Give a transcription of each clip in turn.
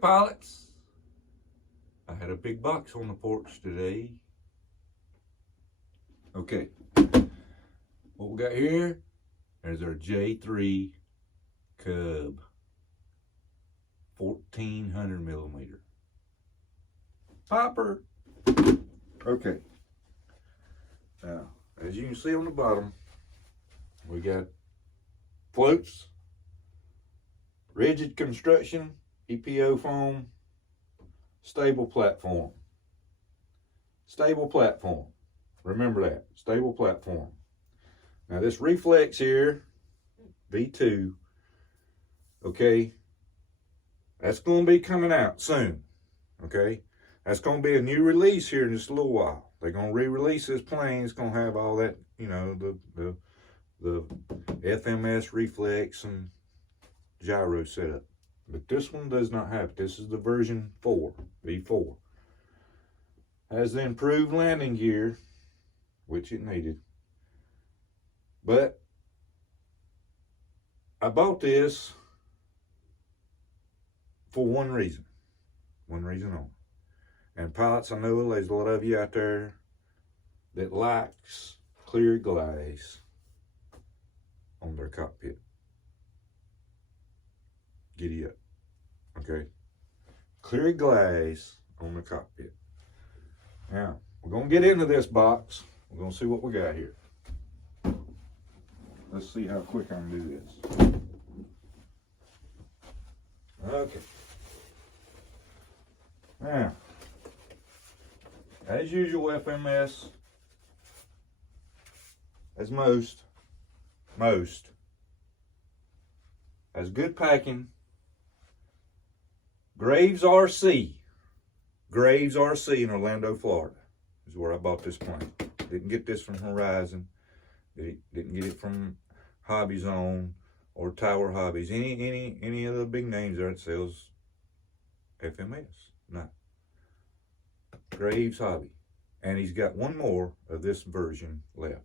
pilots. I had a big box on the porch today. Okay, what we got here? There's our J-3 Cub, 1400 millimeter. Popper. Okay, now, as you can see on the bottom, we got Flutes, rigid construction, EPO foam, stable platform. Stable platform. Remember that. Stable platform. Now this reflex here, V2, okay, that's going to be coming out soon, okay? That's going to be a new release here in just a little while. They're going to re-release this plane. It's going to have all that, you know, the FMS reflex and gyro setup. But this one does not have it. This is the version 4, V4. Has the improved landing gear, which it needed. But I bought this for one reason only. And pilots, I know there's a lot of you out there that likes clear glass on their cockpit. Giddy up, okay? Clear glass on the cockpit. Now, we're gonna get into this box. We're gonna see what we got here. Let's see how quick I can do this. Okay. Now, as usual, FMS, as most, has good packing. Graves RC in Orlando, Florida is where I bought this plane. Didn't get this from Horizon. Didn't get it from Hobby Zone or Tower Hobbies. Any of the big names there that sells FMS. No. Graves Hobby. And he's got one more of this version left.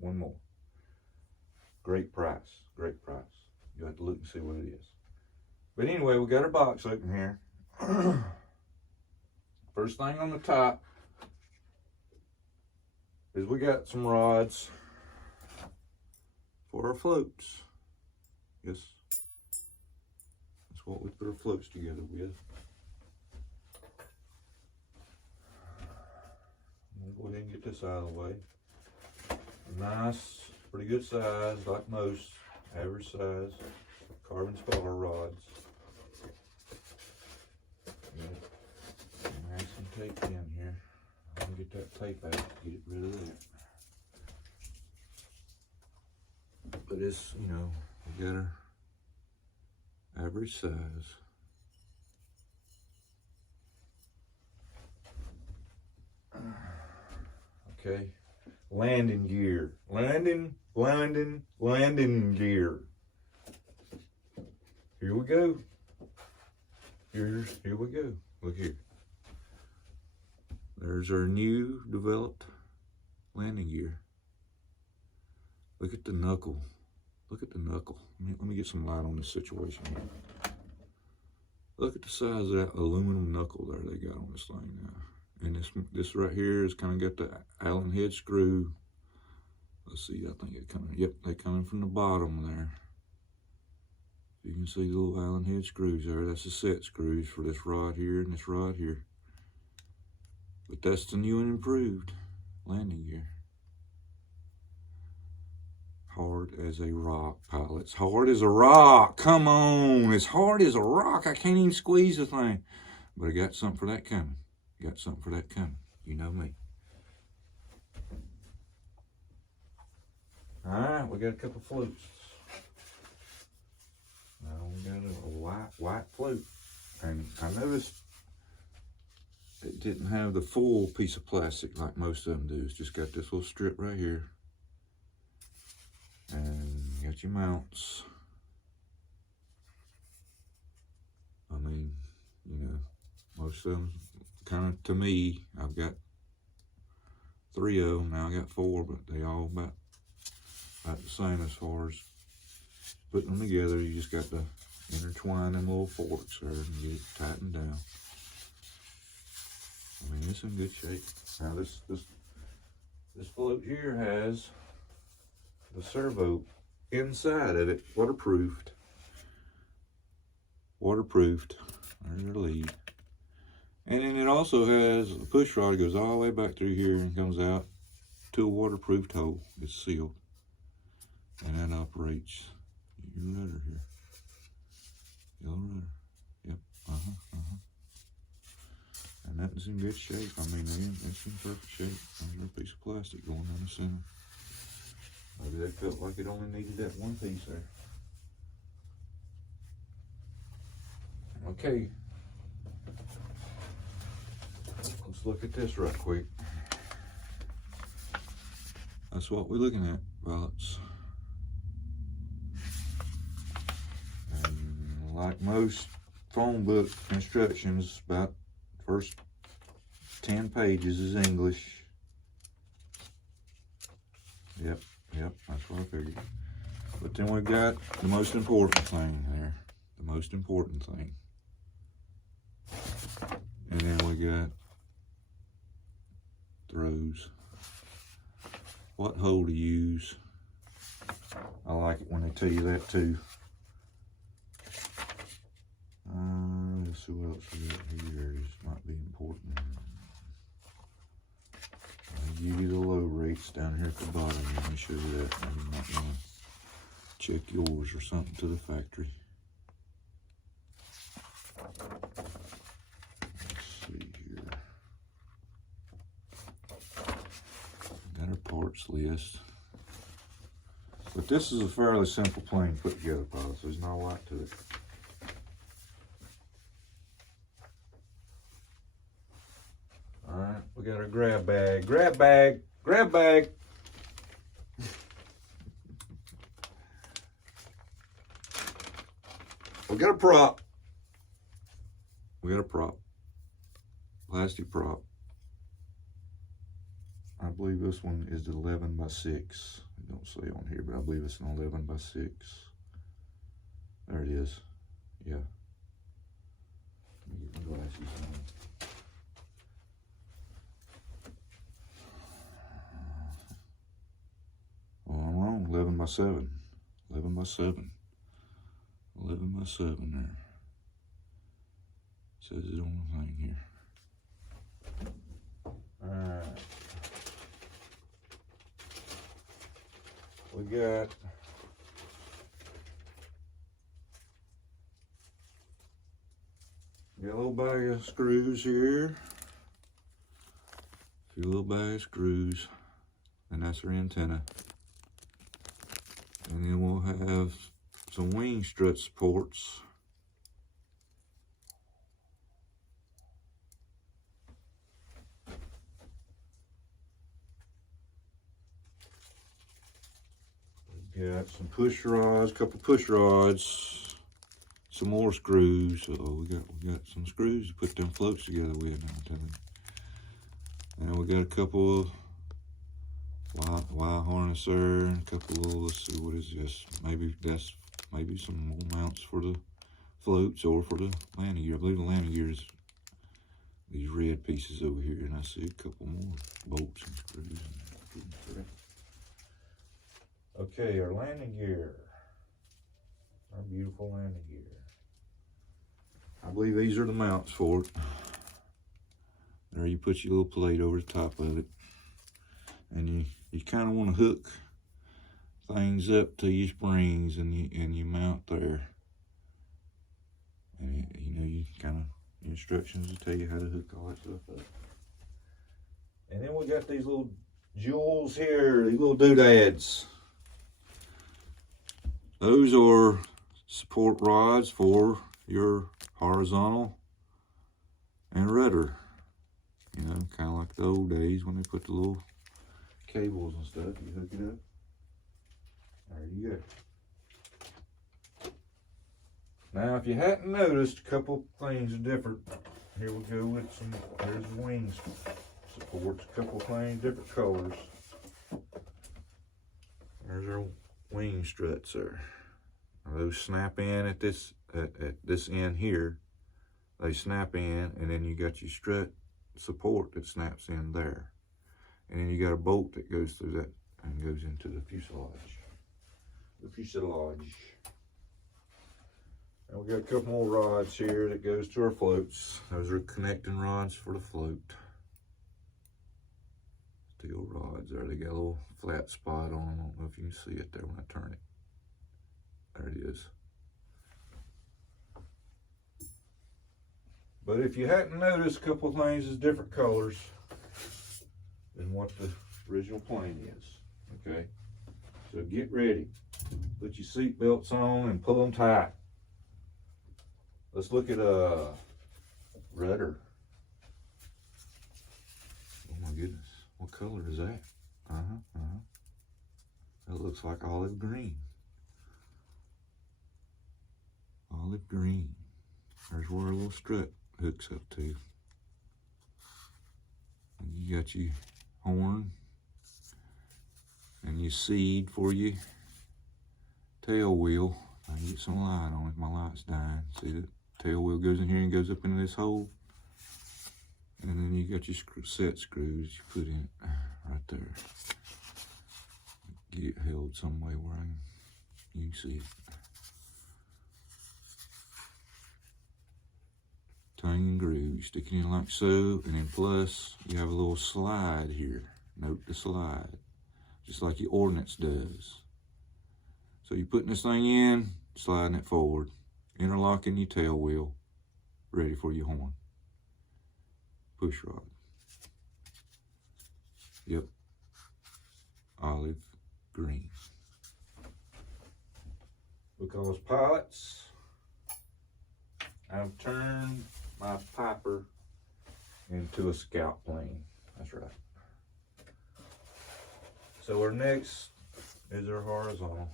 One more. Great price. Great price. You have to look and see what it is. But anyway, we got our box open here. First thing on the top is we got some rods for our floats. Yes, that's what we put our floats together with. We'll go ahead and get this out of the way. Nice, pretty good size, like most, average size, carbon spar rods. Add some tape in here. I'm gonna get that tape out, get rid of that. But it's, you know, we got our average size. Okay, landing gear. Landing gear. Here we go. Here we go. Look here. There's our new developed landing gear. Look at the knuckle. Look at the knuckle. Let me get some light on this situation here. Look at the size of that aluminum knuckle there they got on this thing now. And this right here is kind of got the Allen head screw. Let's see, I think it's coming. Yep, they're coming from the bottom there. You can see the little Allen head screws there. That's the set screws for this rod here and this rod here. But that's the new and improved landing gear. Hard as a rock, pilots. Hard as a rock. Come on. It's hard as a rock. I can't even squeeze the thing. But I got something for that coming. Got something for that coming. You know me. All right, we got a couple floats. Now we got a white float. And I noticed it didn't have the full piece of plastic like most of them do. It's just got this little strip right here. And you got your mounts. I mean, you know, most of them kind of, to me, I've got 3 of them. Now I got 4, but they all about the same as far as putting them together. You just got the intertwine them little forks there and get it tightened down. I mean, it's in good shape. Now this float here has the servo inside of it, waterproofed. There's your lead. And then it also has a push rod that goes all the way back through here and comes out to a waterproofed hole. It's sealed. And that operates your rudder here. Your rudder. Yep. And that's in good shape. I mean, it's in perfect shape. There's a piece of plastic going down the center. Maybe that felt like it only needed that one piece there. Okay. Let's look at this right quick. That's what we're looking at, pilots. And like most phone book instructions, about the first 10 pages is English. Yep, that's what I figured. But then we got the most important thing there. The most important thing. And then we got throws. What hole to use. I like it when they tell you that too. Let's see what else we got here. This might be important. I'll give you the low rates down here at the bottom. Let me show you that. You might want to check yours or something to the factory. Let's see here. Got our parts list. But this is a fairly simple plane put together, pilots. There's not a lot to it. Alright, we got our grab bag. Grab bag! Grab bag! We got a prop. Plastic prop. I believe this one is 11 by 6. It don't say on here, but I believe it's an 11 by 6. There it is. Yeah. Let me get my glasses on. Well, I'm wrong. 11 by 7. 11 by 7. 11 by 7 there. Says it on the thing here. Alright. We got a little bag of screws here. A few little bag of screws. And that's our antenna. And then we'll have some wing strut supports. We've got some push rods, couple push rods, some more screws. So we got some screws to put them floats together with. And we got a couple of wire harness there, and a couple of, let's see, what is this? Maybe some more mounts for the floats or for the landing gear. I believe the landing gear is these red pieces over here, and I see a couple more bolts and screws. Okay, our landing gear. Our beautiful landing gear. I believe these are the mounts for it. There you put your little plate over the top of it. And you kind of want to hook things up to your springs, and you mount there. And you kind of instructions to tell you how to hook all that stuff up. And then we got these little jewels here, these little doodads. Those are support rods for your horizontal and rudder. You know, kind of like the old days when they put the little cables and stuff. You hook it up. There you go. Now, if you hadn't noticed, a couple things are different. Here we go with some, here's the wings supports, a couple things, different colors. There's our wing struts there. Those snap in at this at this end here, they snap in, and then you got your strut support that snaps in there. And then you got a bolt that goes through that and goes into the fuselage. The fuselage. And we got a couple more rods here that goes to our floats. Those are connecting rods for the float. Steel rods there. They got a little flat spot on them. I don't know if you can see it there when I turn it. There it is. But if you hadn't noticed, a couple of things is different colors than what the original plane is. Okay, so get ready. Put your seat belts on and pull them tight. Let's look at Rudder. Oh my goodness, what color is that? That looks like olive green. Olive green. There's where a little strut hooks up to. And you got your horn and your seed for your tail wheel. I can get some light on it. My light's dying. See, the tail wheel goes in here and goes up into this hole. And then you got your set screws you put in it right there. Get it held some way where you can see it. Tongue and groove. You stick it in like so, and then plus you have a little slide here. Note the slide, just like your ordnance does. So you're putting this thing in, sliding it forward, interlocking your tail wheel, ready for your horn. Push rod. Yep. Olive green. Because pilots, I've turned my Piper into a scout plane. That's right. So our next is our horizontal.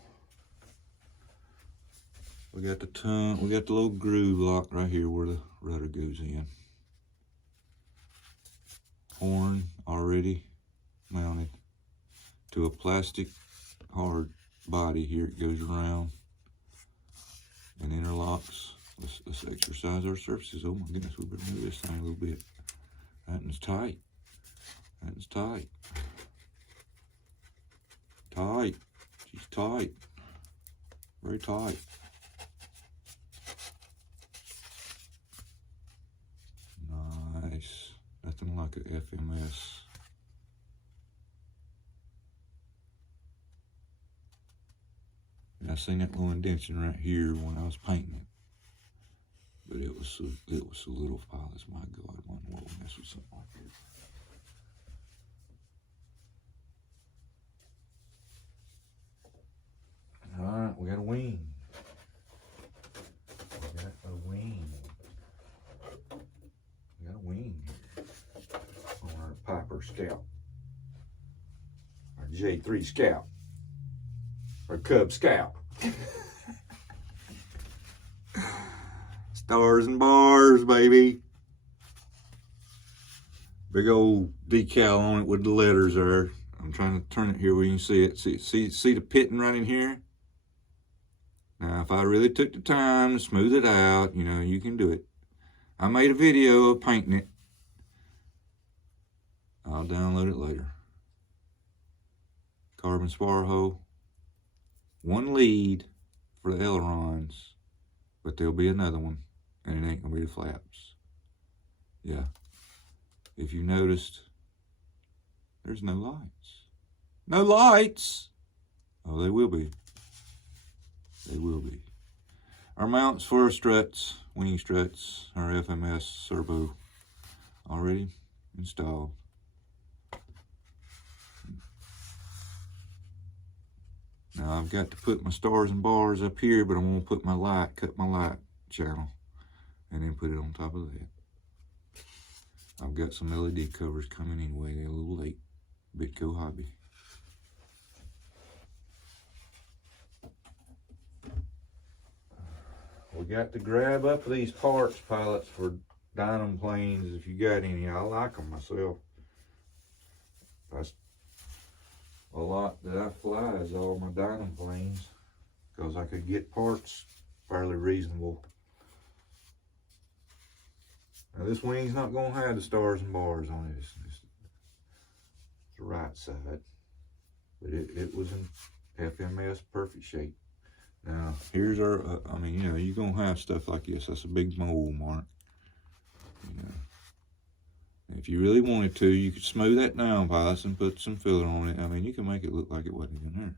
We got the tongue, we got the little groove lock right here where the rudder goes in. Horn already mounted to a plastic hard body here. It goes around and interlocks. Let's exercise our surfaces. Oh my goodness, we better move this thing a little bit. That one's tight. That one's tight. Tight. She's tight. Very tight. Nice. Nothing like a FMS. And I seen that little indentation right here when I was painting it. But it was solidified. My God, one won't mess with something like this. All right, we got a wing. We got a wing. We got a wing here on our Piper Scout. Our J-3 Scout. Our Cub Scout. Stars and bars, baby. Big old decal on it with the letters there. I'm trying to turn it here where you can see it. See the pitting right in here? Now, if I really took the time to smooth it out, you know, you can do it. I made a video of painting it. I'll download it later. Carbon spar hole. One lead for the ailerons, but there'll be another one, and it ain't gonna be the flaps. Yeah. If you noticed, there's no lights. No lights! Oh, they will be. They will be. Our mounts for our struts, wing struts, our FMS servo, already installed. Now I've got to put my stars and bars up here, but I'm gonna put my light, cut my light channel, and then put it on top of that. I've got some LED covers coming anyway. They're a little late. Bitco hobby. We got to grab up these parts, pilots, for Dynam planes if you got any. I like them myself. That's a lot that I fly is all my Dynam planes, because I could get parts fairly reasonable. Now this wing's not gonna have the stars and bars on it. It's the right side, but it was in FMS perfect shape. Now here's our, I mean, you know, you're gonna have stuff like this. That's a big mole mark. You know, if you really wanted to, you could smooth that down, pilots, and put some filler on it. I mean, you can make it look like it wasn't even there.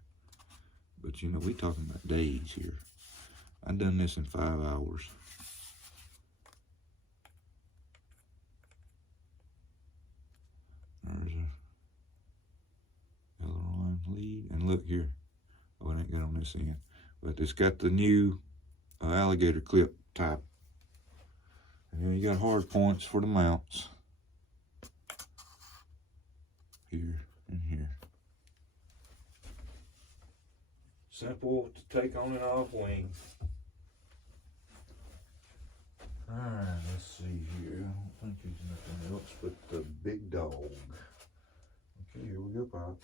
But you know, we talking about days here. I done this in 5 hours. There's a aileron lead, and look here. Oh, it ain't got on this end, but it's got the new alligator clip type. And then you got hard points for the mounts. Here and here. Simple to take on and off wing. Alright, let's see here. I don't think there's nothing else but the big dog. Okay, here we go, Pop.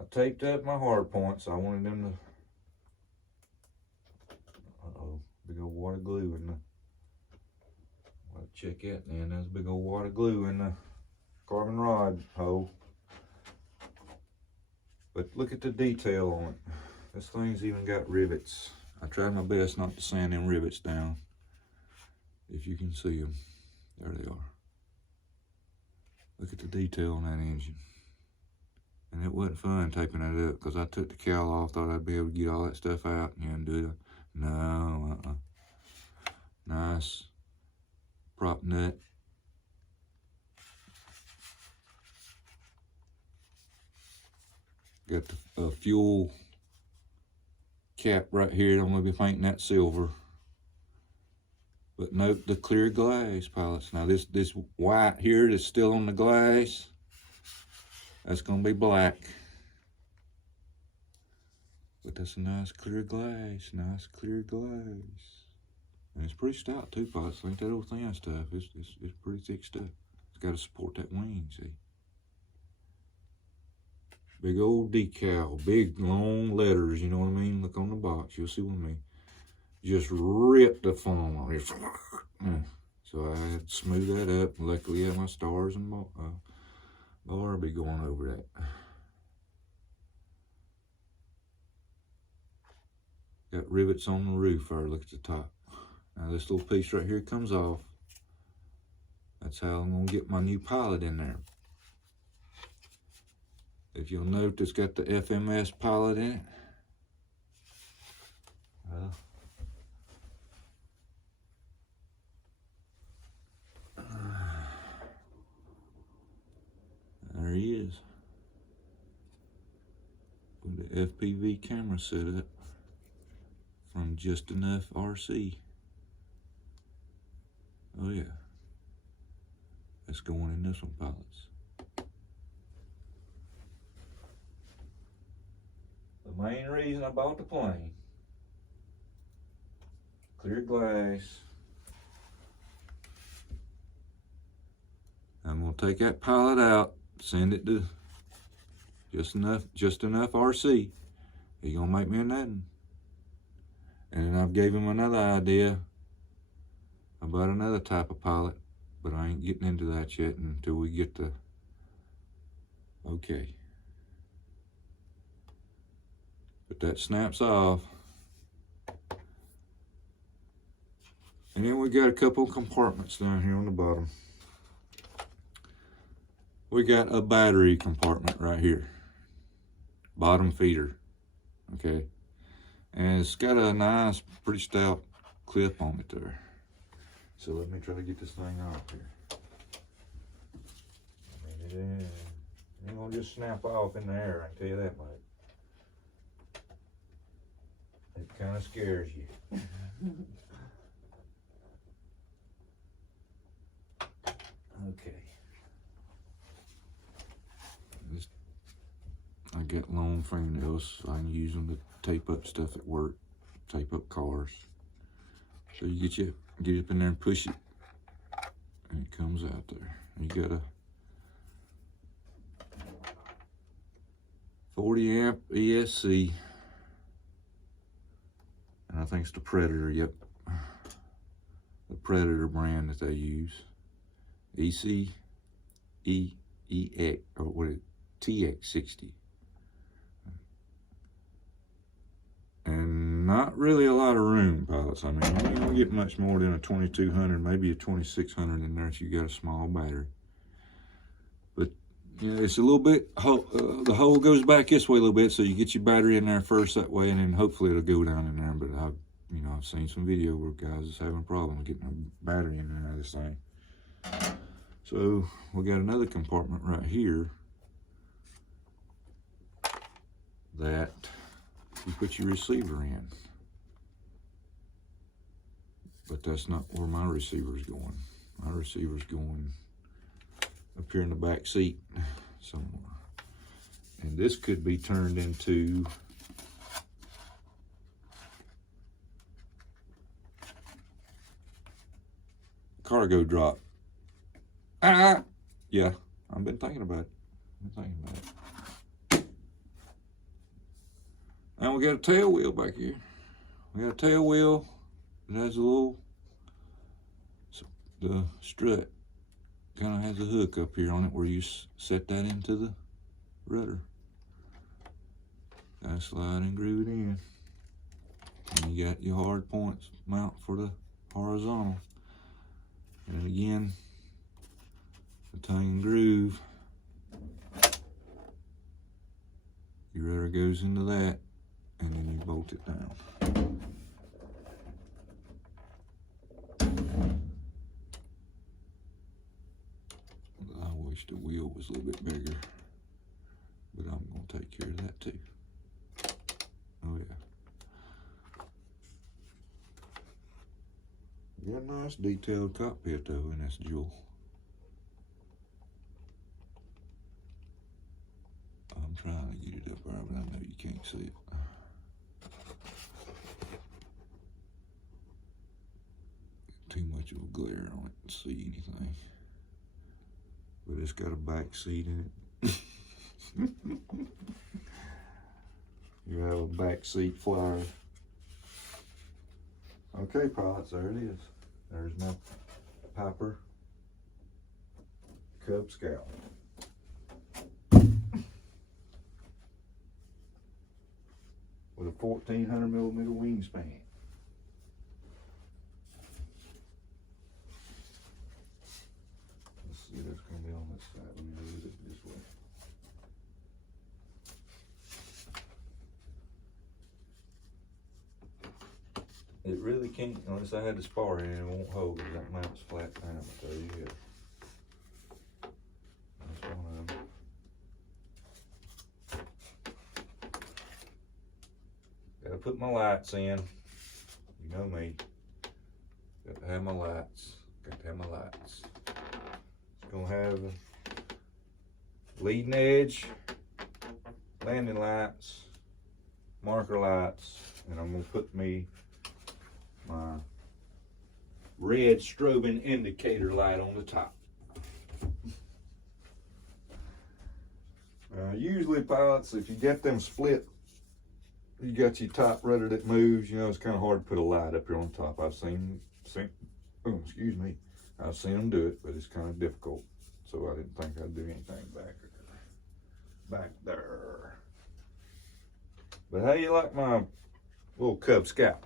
I taped up my hard points. I wanted them to, big old water glue in the, I'll check that then. There's big old water glue in the carbon rod hole. But look at the detail on it. This thing's even got rivets. I tried my best not to sand them rivets down. If you can see them, there they are. Look at the detail on that engine. And it wasn't fun taping that up because I took the cowl off, thought I'd be able to get all that stuff out and do it. No, Nice prop nut. Got the fuel cap right here. I'm going to be painting that silver. But note the clear glass, pilots. Now this white here that's still on the glass, that's going to be black. But that's a nice clear glass, nice clear glass. And it's pretty stout too, pilots. Ain't that old thin stuff. It's pretty thick stuff. It's got to support that wing, see. Big old decal, big long letters, you know what I mean? Look on the box, you'll see what I mean. Just rip the foam on it. So I had to smooth that up. Luckily I had my stars and bar be going over that. Got rivets on the roof there, look at the top. Now this little piece right here comes off. That's how I'm gonna get my new pilot in there. If you'll note, it's got the FMS pilot in it. Well, there he is. With the FPV camera set up from Just Enough RC. Oh yeah. That's going in this one, pilots. The main reason I bought the plane. Clear glass. I'm gonna take that pilot out, send it to Just Enough RC. He gonna make me a nothing. And I've gave him another idea about another type of pilot, but I ain't getting into that yet until we get the okay. But that snaps off. And then we got a couple compartments down here on the bottom. We got a battery compartment right here. Bottom feeder, okay? And it's got a nice, pretty stout clip on it there. So let me try to get this thing off here. I mean, it ain't gonna just snap off in the air, I can tell you that much. It kind of scares you. Okay. I got long fingernails, so I can use them to tape up stuff at work, tape up cars. So you get your Get up in there and push it, and it comes out there. You got a 40 amp ESC, and I think it's the Predator. Yep, the Predator brand that they use. EX or what is it? TX60. And not really a lot of room, pilots. I mean, you don't get much more than a 2200, maybe a 2600 in there if you got a small battery. But yeah, it's a little bit, the hole goes back this way a little bit, so you get your battery in there first that way, and then hopefully it'll go down in there. But I've seen some video where guys is having problems getting a battery in there out of this thing. So we got another compartment right here that you put your receiver in. But that's not where my receiver's going. My receiver's going up here in the back seat somewhere. And this could be turned into cargo drop. Yeah, I've been thinking about it. And we got a tail wheel back here. We got a tail wheel that has a little, the strut kind of has a hook up here on it where you set that into the rudder. Gotta slide and groove it in. And you got your hard points mount for the horizontal. And again, the tongue and groove. Your rudder goes into that, and then you bolt it down. I wish the wheel was a little bit bigger, but I'm going to take care of that too. Oh yeah. You got a nice detailed cockpit though in this jewel. I'm trying to get it up there, but I know you can't see it. Too much of a glare on it to see anything. But it's got a back seat in it. You have a back seat flyer. Okay, pilots, there it is. There's my Piper Cub Scout. With a 1400mm wingspan. Let's see, that's going to be on this side. Let me move it this way. It really can't, unless I had the spar in it, it won't hold because that mount's flat down, I'll tell you here. That's one of them. Gotta put my lights in. You know me. Got to have my lights. Got to have my lights. It's gonna have leading edge, landing lights, marker lights, and I'm gonna put me my red strobing indicator light on the top. Usually pilots, if you get them split, you got your top rudder that moves, you know, it's kind of hard to put a light up here on top. I've seen oh, excuse me, I've seen them do it, but it's kind of difficult. So I didn't think I'd do anything back there. But how you like my little Cub Scout?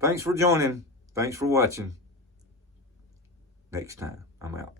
Thanks for joining. Thanks for watching. Next time, I'm out.